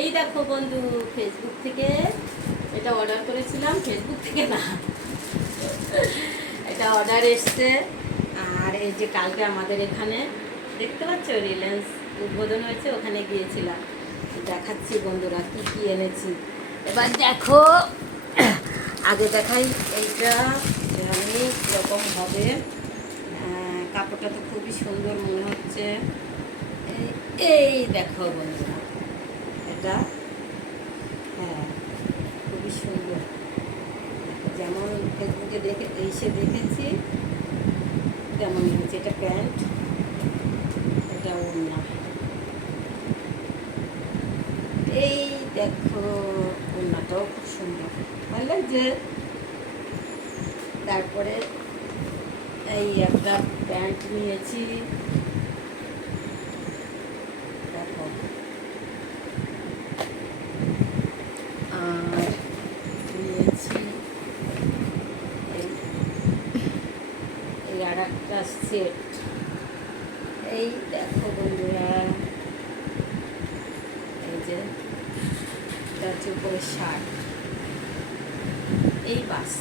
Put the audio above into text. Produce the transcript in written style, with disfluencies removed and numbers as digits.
এই দেখো বন্ধু, ফেসবুক থেকে এটা অর্ডার করেছিলাম, ফেসবুক থেকে না, এটা অর্ডার এসছে। আর এই যে কালকে আমাদের এখানে দেখতে পাচ্ছ রিলায়েন্স উদ্বোধন হয়েছে, ওখানে গিয়েছিলাম। দেখাচ্ছি বন্ধুরা কি কি এনেছি। এবার দেখো, আগে দেখাই এইটা অনেক রকম হবে। কাপড়টা তো খুবই সুন্দর মনে হচ্ছে। এই দেখো বন্ধুরা, এটা হ্যাঁ খুবই সুন্দর, যেমন ফেসবুকে এসে দেখেছি তেমনই হচ্ছে। এটা প্যান্ট, এটা ওড়না। এই দেখো ওড়নাটাও খুব সুন্দর, ভালো লাগছে। তারপরে এই একটা প্যান্ট নিয়েছি, দেখো। আর নিয়েছি এই আর একটা সেট। এই দেখো বন্ধুরা, এই যে এটা হচ্ছে উপরে শার্ট। এই বাস